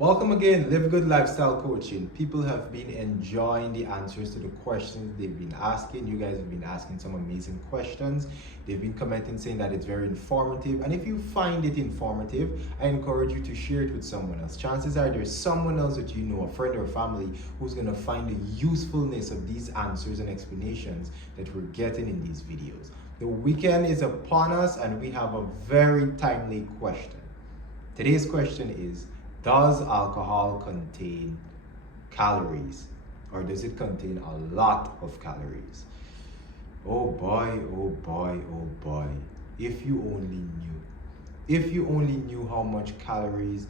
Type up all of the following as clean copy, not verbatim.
Welcome again, Live Good Lifestyle Coaching. People have been enjoying the answers to the questions they've been asking. You guys have been asking some amazing questions. They've been commenting saying that it's very informative. And if you find it informative, I encourage you to share it with someone else. Chances are there's someone else that you know, a friend or family, who's going to find the usefulness of these answers and explanations that we're getting in these videos. The weekend is upon us and we have a very timely question. Today's question is, does alcohol contain calories, or does it contain a lot of calories? Oh boy, oh boy, oh boy. If you only knew. If you only knew how much calories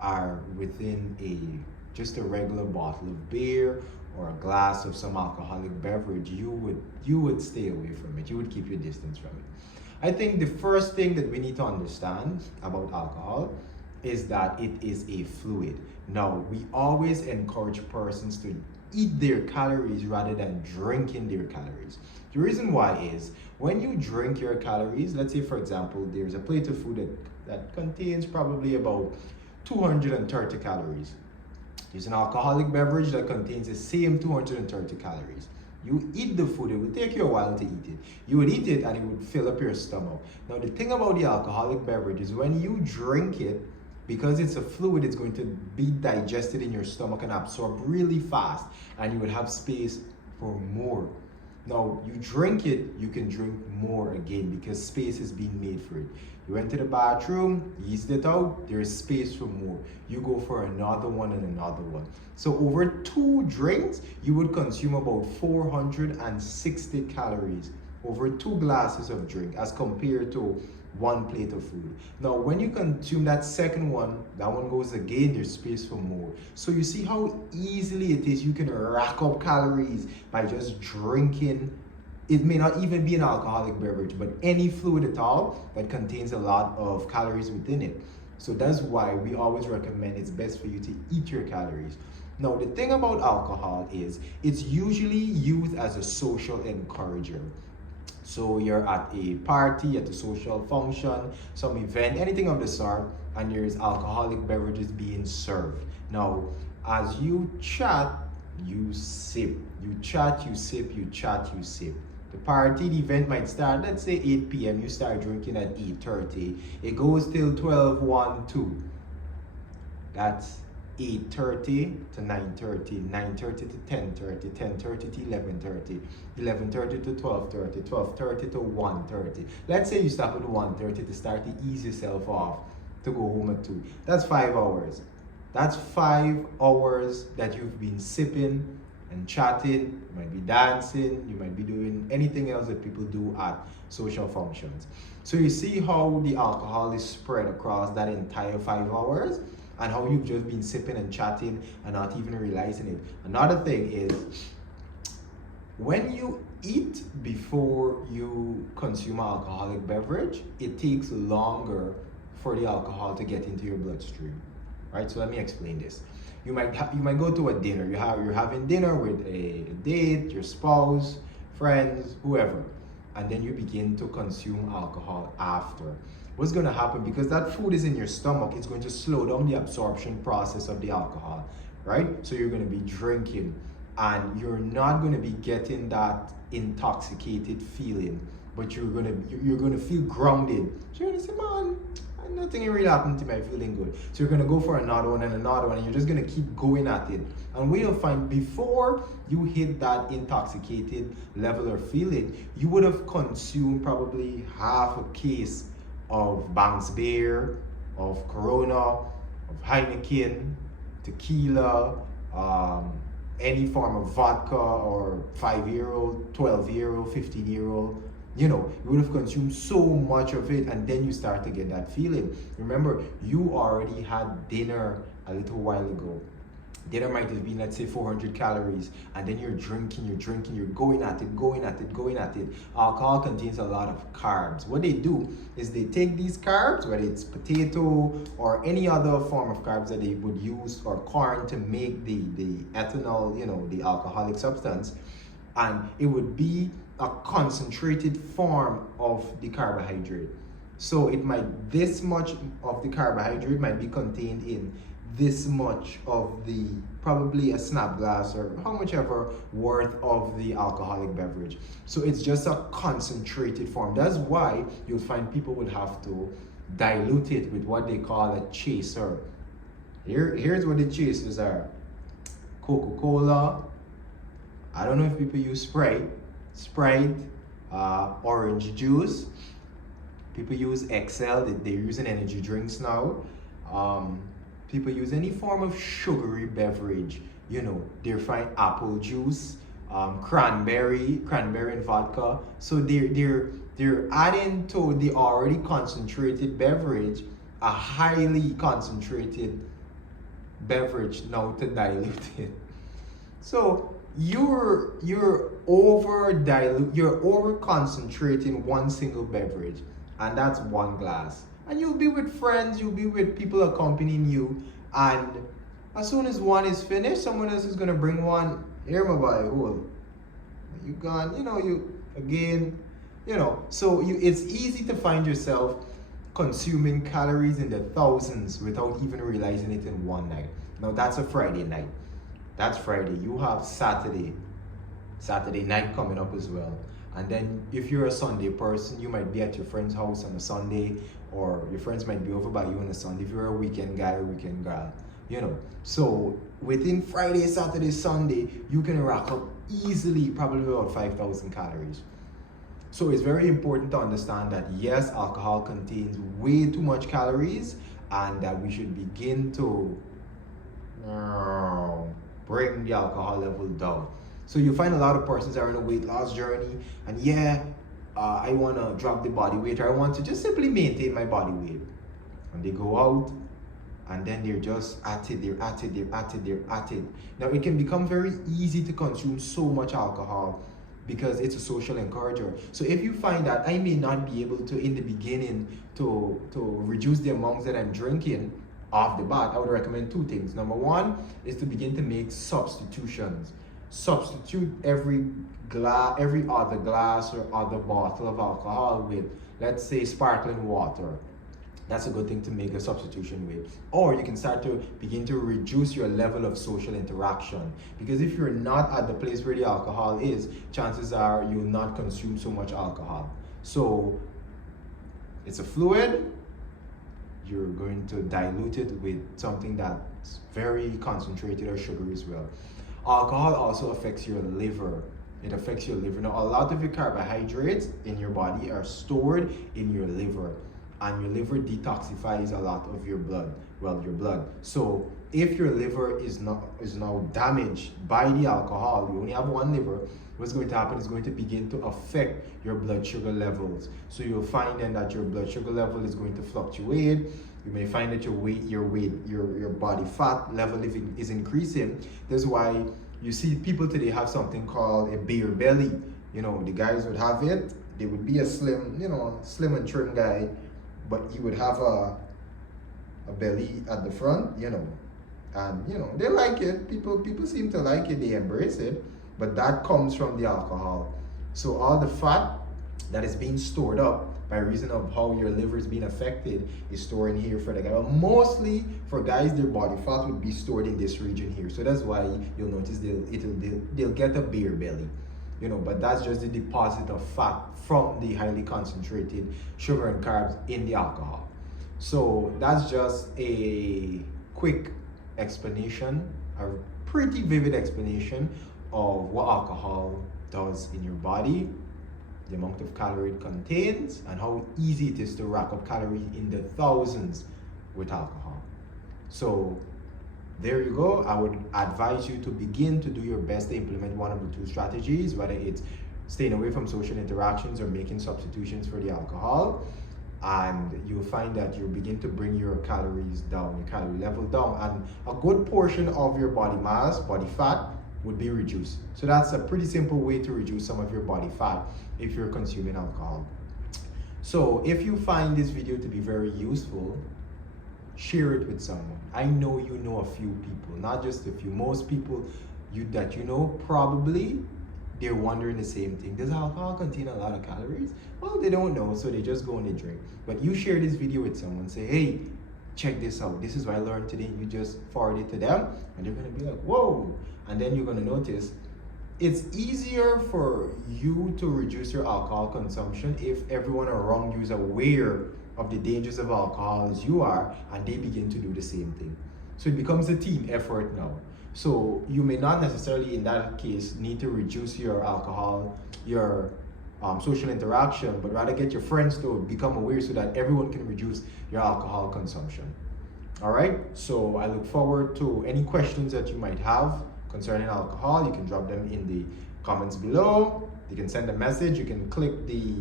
are within just a regular bottle of beer or a glass of some alcoholic beverage, you would stay away from it. You would keep your distance from it. I think the first thing that we need to understand about alcohol is that it is a fluid. Now, we always encourage persons to eat their calories rather than drinking their calories. The reason why is when you drink your calories, let's say for example, there's a plate of food that contains probably about 230 calories. There's an alcoholic beverage that contains the same 230 calories. You eat the food, it would take you a while to eat it. You would eat it and it would fill up your stomach. Now, the thing about the alcoholic beverage is when you drink it, because it's a fluid, it's going to be digested in your stomach and absorb really fast, and you will have space for more. Now, you drink it, you can drink more again because space is being made for it. You went to the bathroom, you eased it out, there is space for more. You go for another one and another one. So over 2 drinks, you would consume about 460 calories over 2 glasses of drink as compared to 1 plate of food. Now, when you consume that second one, that one goes again, there's space for more. So you see how easily it is you can rack up calories by just drinking. It may not even be an alcoholic beverage, but any fluid at all that contains a lot of calories within it. So that's why we always recommend it's best for you to eat your calories. Now, the thing about alcohol is it's usually used as a social encourager. So you're at a party, at a social function, some event, anything of the sort, and there's alcoholic beverages being served. Now, as you chat, you sip. You chat, you sip, you chat, you sip. The party, the event might start, let's say 8 p.m. You start drinking at 8:30. It goes till 12, 1, 2. That's 8:30 to 9:30, 9:30 to 10:30, 10:30 to 11:30, 11:30 to 12:30, 12:30 to 1:30. Let's say you stop at 1:30 to start to ease yourself off to go home at 2. That's 5 hours. That's 5 hours that you've been sipping and chatting. You might be dancing, you might be doing anything else that people do at social functions. So you see how the alcohol is spread across that entire 5 hours? And how you've just been sipping and chatting and not even realizing it. Another thing is, when you eat before you consume an alcoholic beverage, it takes longer for the alcohol to get into your bloodstream, right? So let me explain this. You might go to a dinner. You're having dinner with a date, your spouse, friends, whoever, and then you begin to consume alcohol after. What's going to happen, because that food is in your stomach, it's going to slow down the absorption process of the alcohol, right? So you're going to be drinking and you're not going to be getting that intoxicated feeling, but you're going to feel grounded. So you're going to say, man, nothing really happened to me, I'm feeling good. So you're going to go for another one and another one, and you're just going to keep going at it. And what you'll find, before you hit that intoxicated level or feeling, you would have consumed probably half a case of Banks Beer, of Corona, of Heineken, tequila, any form of vodka, or 5-year-old, 12-year-old, 15-year-old. You would have consumed so much of it, and then you start to get that feeling. Remember, you already had dinner a little while ago. Dinner might have been, let's say, 400 calories, and then you're drinking, you're going at it. Alcohol contains a lot of carbs. What they do is they take these carbs, whether it's potato or any other form of carbs that they would use, or corn, to make the ethanol, the alcoholic substance, and it would be a concentrated form of the carbohydrate. So this much of the carbohydrate might be contained in this much of the, probably a snap glass or how much ever worth of the alcoholic beverage. So it's just a concentrated form. That's why you'll find people would have to dilute it with what they call a chaser. Here's what the chasers are: Coca-Cola. I don't know if people use Sprite, orange juice. People use XL. They're using energy drinks now. People use any form of sugary beverage. You know, they find apple juice, cranberry and vodka. So they're adding to the already concentrated beverage a highly concentrated beverage now to dilute it. So you're over concentrating one single beverage, and that's one glass. And you'll be with friends, you'll be with people accompanying you, and as soon as one is finished, someone else is gonna bring one. Here, my boy, hold. You gone, you again, So it's easy to find yourself consuming calories in the thousands without even realizing it in one night. Now that's a Friday night. That's Friday. You have Saturday night coming up as well. And then if you're a Sunday person, you might be at your friend's house on a Sunday, or your friends might be over by you on a Sunday if you're a weekend guy or weekend girl. So within Friday, Saturday, Sunday, you can rack up easily probably about 5,000 calories. So it's very important to understand that yes, alcohol contains way too much calories, and that we should begin to bring the alcohol level down. So you find a lot of persons are on a weight loss journey, and I want to drop the body weight, or I want to just simply maintain my body weight. And they go out, and then they're just at it. Now it can become very easy to consume so much alcohol because it's a social encourager. So if you find that I may not be able to, in the beginning, to reduce the amounts that I'm drinking off the bat, I would recommend two things. Number one is to begin to make substitutions. Substitute every other glass or other bottle of alcohol with, let's say, sparkling water. That's a good thing to make a substitution with. Or you can start to begin to reduce your level of social interaction. Because if you're not at the place where the alcohol is, chances are you'll not consume so much alcohol. So it's a fluid. You're going to dilute it with something that's very concentrated or sugary as well. Alcohol also affects your liver. It affects your liver. Now, a lot of your carbohydrates in your body are stored in your liver, and your liver detoxifies a lot of your blood. Your blood. So if your liver is now damaged by the alcohol, you only have one liver, what's going to happen is going to begin to affect your blood sugar levels. So you'll find then that your blood sugar level is going to fluctuate. You may find that your body fat level is increasing. That's why you see people today have something called a beer belly. The guys would have it. They would be a slim and trim guy, but he would have a belly at the front, and they like it. People seem to like it. They embrace it, but that comes from the alcohol. So all the fat that is being stored up by reason of how your liver is being affected is stored in here for the guy. Well, mostly for guys, their body fat would be stored in this region here. So that's why you'll notice they'll get a beer belly, but that's just the deposit of fat from the highly concentrated sugar and carbs in the alcohol. So that's just a quick explanation, a pretty vivid explanation of what alcohol does in your body, the amount of calorie it contains, and how easy it is to rack up calories in the thousands with alcohol. So there you go. I would advise you to begin to do your best to implement one of the two strategies, whether it's staying away from social interactions or making substitutions for the alcohol, and you'll find that you'll begin to bring your calories down, your calorie level down, and a good portion of your body mass, body fat, would be reduced. So that's a pretty simple way to reduce some of your body fat if you're consuming alcohol. So if you find this video to be very useful, share it with someone. I know you know a few people, not just a few. Most people that you know, probably they're wondering the same thing. Does alcohol contain a lot of calories? Well, they don't know, so they just go and they drink. But you share this video with someone, say, hey, check this out. This is what I learned today. You just forward it to them and they're going to be like, whoa. And then you're going to notice it's easier for you to reduce your alcohol consumption if everyone around you is aware of the dangers of alcohol as you are, and they begin to do the same thing. So it becomes a team effort now. So you may not necessarily in that case need to reduce your alcohol, your social interaction, but rather get your friends to become aware so that everyone can reduce your alcohol consumption. All right, so I look forward to any questions that you might have concerning alcohol. You can drop them in the comments below. You can send a message. You can click the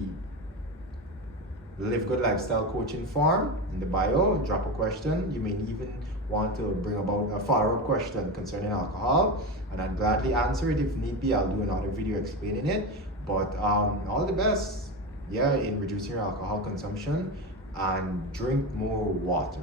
Live Good Lifestyle Coaching form in the bio, drop a question. You may even want to bring about a follow-up question concerning alcohol, and I'd gladly answer it. If need be, I'll do another video explaining it. But all the best, in reducing your alcohol consumption, and drink more water.